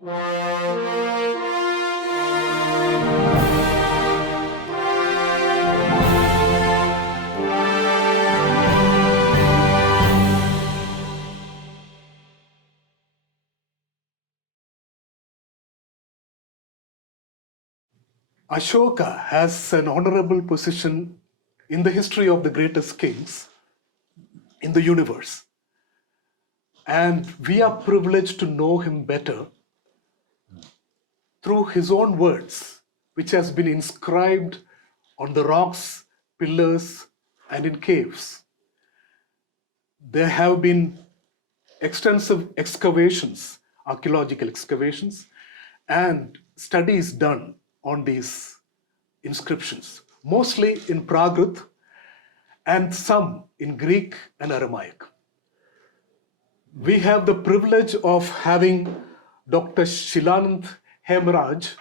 Ashoka has an honorable position in the history of the greatest kings in the universe. And we are privileged to know him better through his own words, which has been inscribed on the rocks, pillars, and in caves. There have been extensive excavations, archaeological excavations, and studies done on these inscriptions, mostly in Prakrit and some in Greek and Aramaic. We have the privilege of having Dr. Shilanand Hemraj,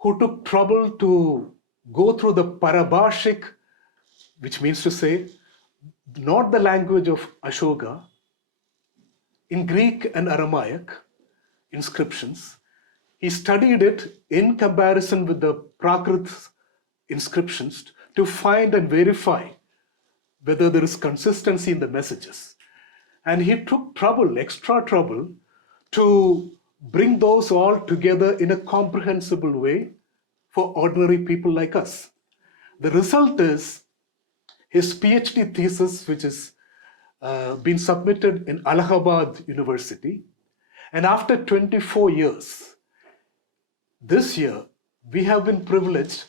who took trouble to go through the Parabhashik, which means to say, not the language of Ashoka, in Greek and Aramaic inscriptions. He studied it in comparison with the Prakrit inscriptions to find and verify whether there is consistency in the messages. And he took trouble, extra trouble, to bring those all together in a comprehensible way for ordinary people like us. The result is his PhD thesis, which has been submitted in Allahabad University. And after 24 years, this year, we have been privileged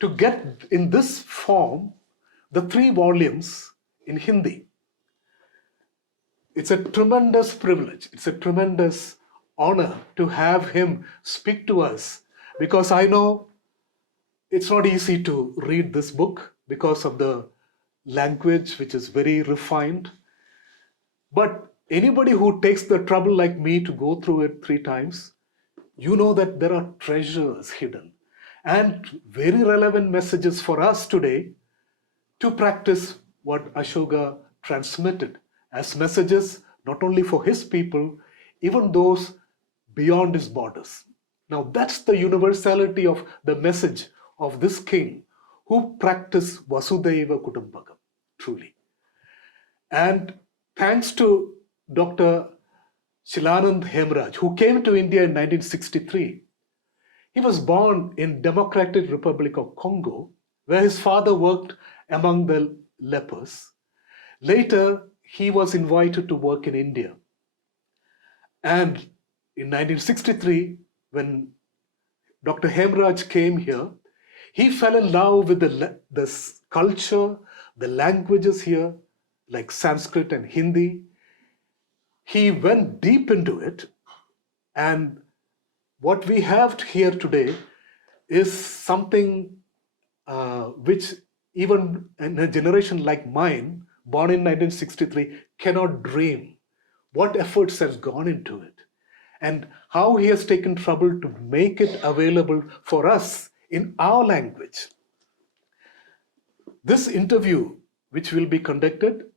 to get in this form the 3 volumes in Hindi. It's a tremendous privilege. It's a tremendous honor to have him speak to us, because I know it's not easy to read this book because of the language, which is very refined. But anybody who takes the trouble like me to go through it 3 times, you know that there are treasures hidden and very relevant messages for us today to practice what Ashoka transmitted as messages, not only for his people, even those beyond his borders. Now that's the universality of the message of this king who practiced Vasudhaiva Kutumbakam, truly. And thanks to Dr. Shilanand Hemraj, who came to India in 1963. He was born in Democratic Republic of Congo, where his father worked among the lepers. Later, he was invited to work in India. And in 1963, when Dr. Hemraj came here, he fell in love with the culture, the languages here, like Sanskrit and Hindi. He went deep into it, and what we have here today is something which even in a generation like mine, born in 1963, cannot dream what efforts has gone into it and how he has taken trouble to make it available for us in our language. This interview, which will be conducted,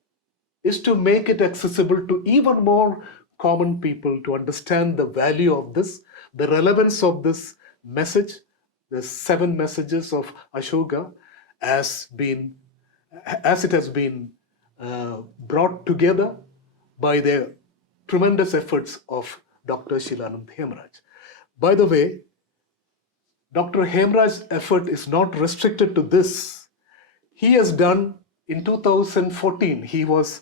is to make it accessible to even more common people to understand the value of this, the relevance of this message, the 7 messages of Ashoka, as it has been brought together by the tremendous efforts of Dr. Shilanand Hemraj. By the way, Dr. Hemraj's effort is not restricted to this. He has done, in 2014, he was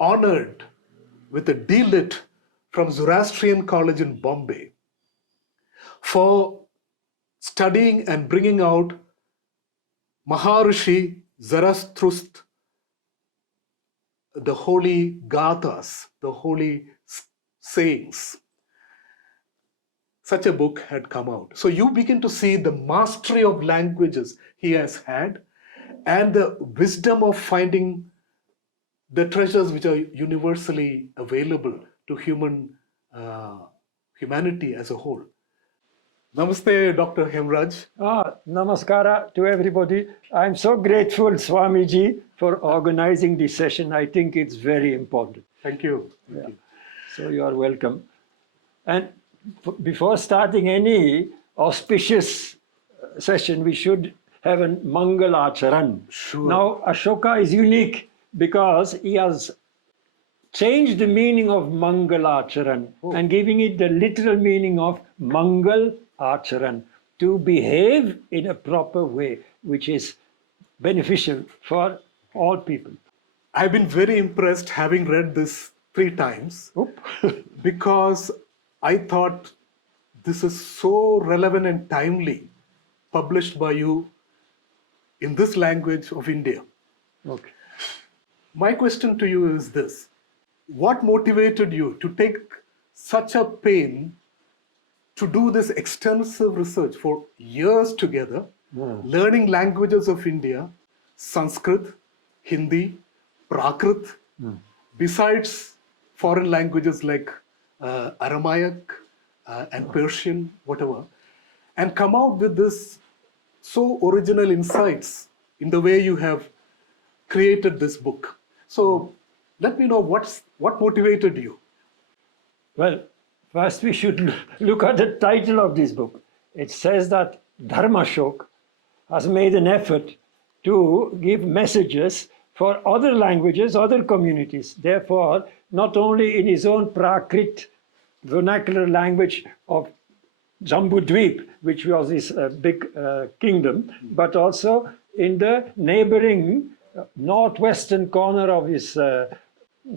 honored with a D.Lit from Zoroastrian College in Bombay for studying and bringing out Maharishi Zarathustra, the holy gathas, the holy sayings. Such a book had come out. So you begin to see the mastery of languages he has had and the wisdom of finding the treasures which are universally available to humanity as a whole. Namaste, Dr. Hemraj. Namaskara to everybody. I'm so grateful, Swamiji, for organizing this session. I think it's very important. Thank you. Thank you. So you are welcome. And before starting any auspicious session, we should have a Mangal Acharan. Sure. Now, Ashoka is unique because he has changed the meaning of Mangal Acharan and giving it the literal meaning of Mangal Acharan, to behave in a proper way, which is beneficial for all people. I've been very impressed having read this 3 times because I thought this is so relevant and timely, published by you in this language of India. Okay. My question to you is this: what motivated you to take such a pain to do this extensive research for years together, learning languages of India, Sanskrit, Hindi, Prakrit, besides foreign languages like Aramaic and Persian, whatever, and come out with this so original insights in the way you have created this book? So let me know what motivated you. Well, first we should look at the title of this book. It says that Dharmashok has made an effort to give messages for other languages, other communities. Therefore, not only in his own Prakrit vernacular language of Jambudvip, which was his big kingdom, but also in the neighboring northwestern corner of his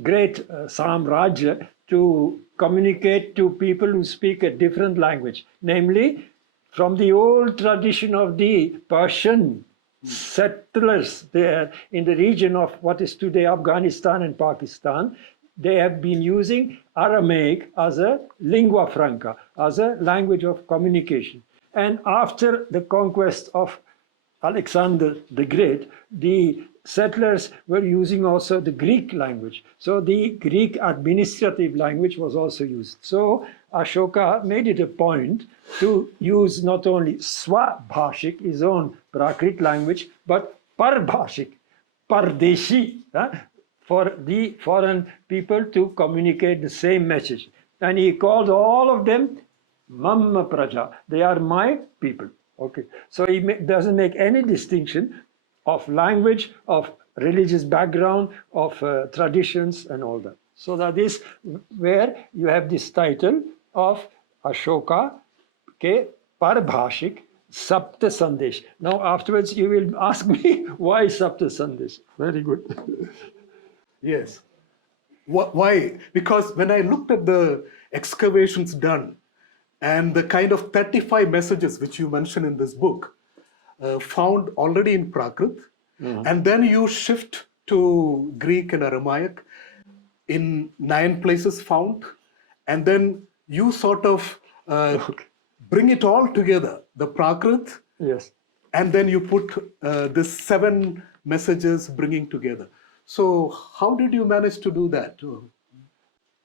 great Samrajya, to communicate to people who speak a different language, namely from the old tradition of the Persian settlers there in the region of what is today Afghanistan and Pakistan. They have been using Aramaic as a lingua franca, as a language of communication. And after the conquest of Alexander the Great, the settlers were using also the Greek language. So the Greek administrative language was also used. So Ashoka made it a point to use not only Swabhashik, his own Prakrit language, but Parbhashik, Pardeshi, for the foreign people to communicate the same message. And he called all of them Mamma Praja. They are my people. Okay. So he doesn't make any distinction of language, of religious background, of traditions and all that. So that is where you have this title of Ashoka, okay, Parbhashik, Sapta Sandesh. Now afterwards you will ask me why Sapta Sandesh. Very good. Yes. Why? Because when I looked at the excavations done and the kind of 35 messages which you mention in this book, found already in Prakrit, and then you shift to Greek and Aramaic in 9 places found, and then you sort of bring it all together, the Prakrit, Yes. and then you put this 7 messages bringing together. So how did you manage to do that?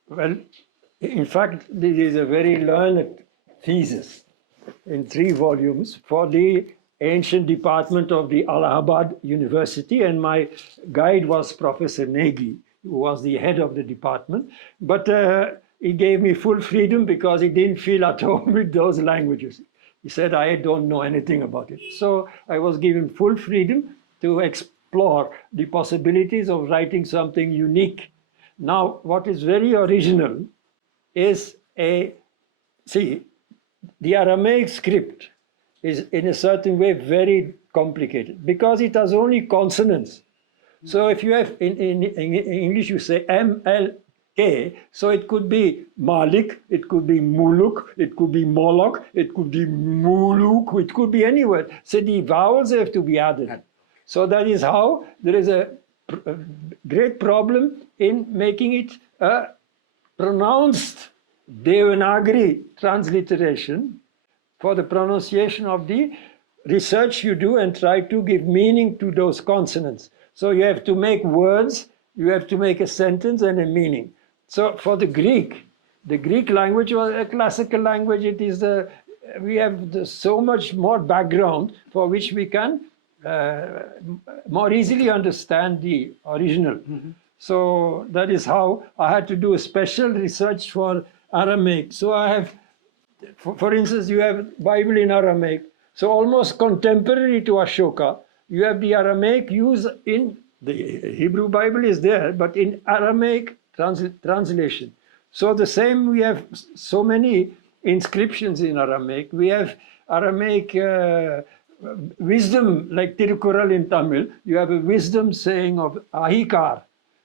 Well, in fact, this is a very learned thesis in 3 volumes for the ancient department of the Allahabad University, and my guide was Professor Negi, who was the head of the department. But he gave me full freedom because he didn't feel at home with those languages. He said, I don't know anything about it. So I was given full freedom to explore the possibilities of writing something unique. Now, what is very original is the Aramaic script is in a certain way very complicated because it has only consonants. So if you have, in English you say M-L-K, so it could be Malik, it could be Muluk, it could be Moloch, it could be Muluk, it could be any word. So the vowels have to be added. So that is how there is a great problem in making it a pronounced Devanagari transliteration for the pronunciation of the research you do and try to give meaning to those consonants. So you have to make words, you have to make a sentence and a meaning. So for the Greek language was a classical language. It is we have so much more background for which we can more easily understand the original. So that is how I had to do a special research for Aramaic. So I have, for instance, you have Bible in Aramaic. So almost contemporary to Ashoka, you have the Aramaic used in the Hebrew Bible is there, but in Aramaic translation. So the same, we have so many inscriptions in Aramaic. We have Aramaic wisdom, like Tirukural in Tamil. You have a wisdom saying of Ahikar.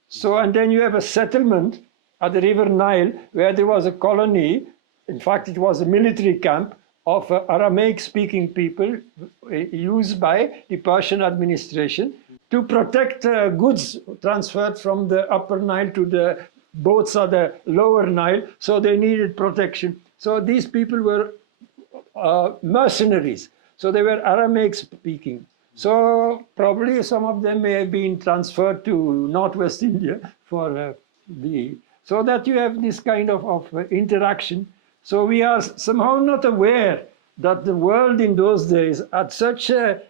So, and then you have a settlement at the River Nile where there was a colony. In fact, it was a military camp of Aramaic-speaking people used by the Persian administration to protect goods transferred from the upper Nile to the boats of the lower Nile. So they needed protection. So these people were mercenaries. So they were Aramaic speaking. So probably some of them may have been transferred to Northwest India for so that you have this kind of interaction. So we are somehow not aware that the world in those days had such a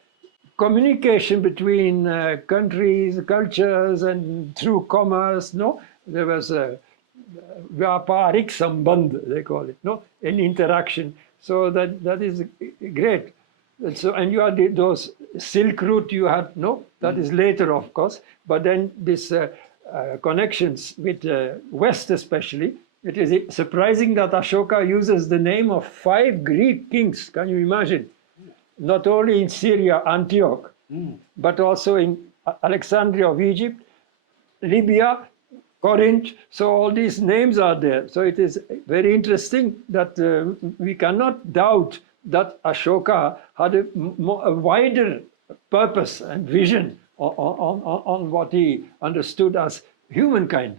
communication between countries, cultures, and through commerce. No, there was a vyaparik sambandh, they call it. No, an interaction. So that is great. And so, and you had those Silk Route. You had that is later, of course. But then this connections with West, especially. It is surprising that Ashoka uses the name of 5 Greek kings. Can you imagine? Not only in Syria, Antioch, but also in Alexandria of Egypt, Libya, Corinth. So all these names are there. So it is very interesting that we cannot doubt that Ashoka had a wider purpose and vision on what he understood as humankind.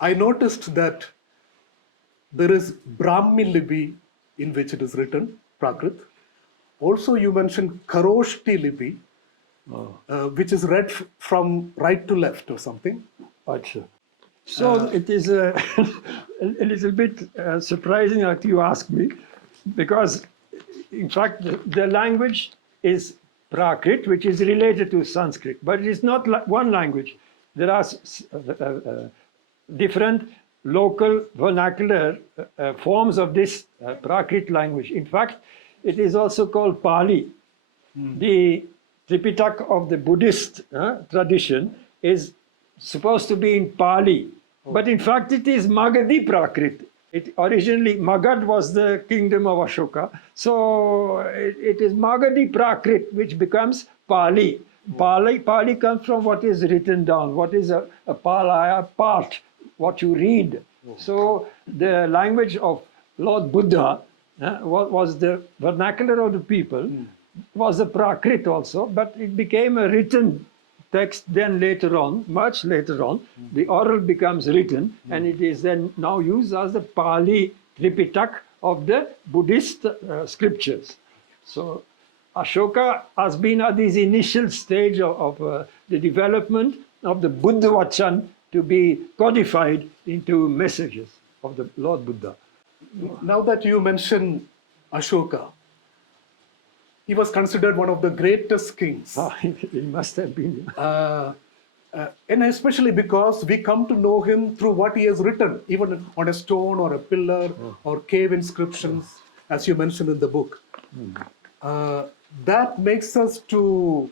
I noticed that there is Brahmi Lipi in which it is written, Prakrit. Also, you mentioned Kharoshti Lipi, which is read from right to left or something. Achha. So it is a little bit surprising that you ask me, because in fact the language is Prakrit, which is related to Sanskrit, but it is not one language. There are different local vernacular forms of this Prakrit language. In fact, it is also called Pali. The Tripitaka of the Buddhist tradition is supposed to be in Pali, but in fact it is Magadhi Prakrit. Originally, Magad was the kingdom of Ashoka, so it is Magadhi Prakrit which becomes Pali. Pali comes from what is written down, what is a Palaya part, what you read. So the language of Lord Buddha was the vernacular of the people, was the Prakrit also, but it became a written text then later on, much later on. The oral becomes written, and it is then now used as the Pali Tripitaka of the Buddhist scriptures. So Ashoka has been at this initial stage of the development of the Buddha Vachan to be codified into messages of the Lord Buddha. Now that you mention Ashoka, he was considered one of the greatest kings. He must have been. And especially because we come to know him through what he has written, even on a stone or a pillar or cave inscriptions, as you mentioned in the book. That makes us to,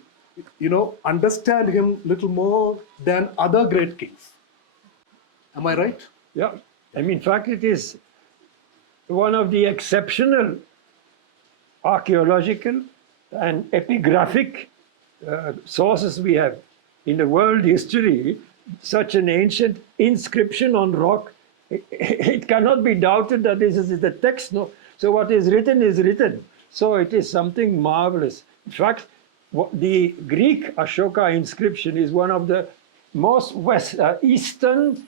understand him little more than other great kings. Am I right? Yeah. In fact, it is one of the exceptional archaeological and epigraphic sources we have in the world history. Such an ancient inscription on rock, it cannot be doubted that this is the text. No, so what is written is written. So it is something marvelous. In fact, the Greek Ashoka inscription is one of the most eastern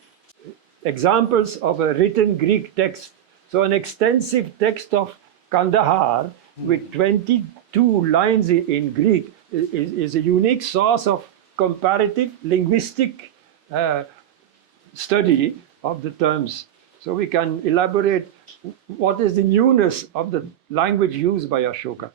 examples of a written Greek text. So an extensive text of Kandahar with 22 lines in Greek is a unique source of comparative linguistic study of the terms. So we can elaborate what is the newness of the language used by Ashoka.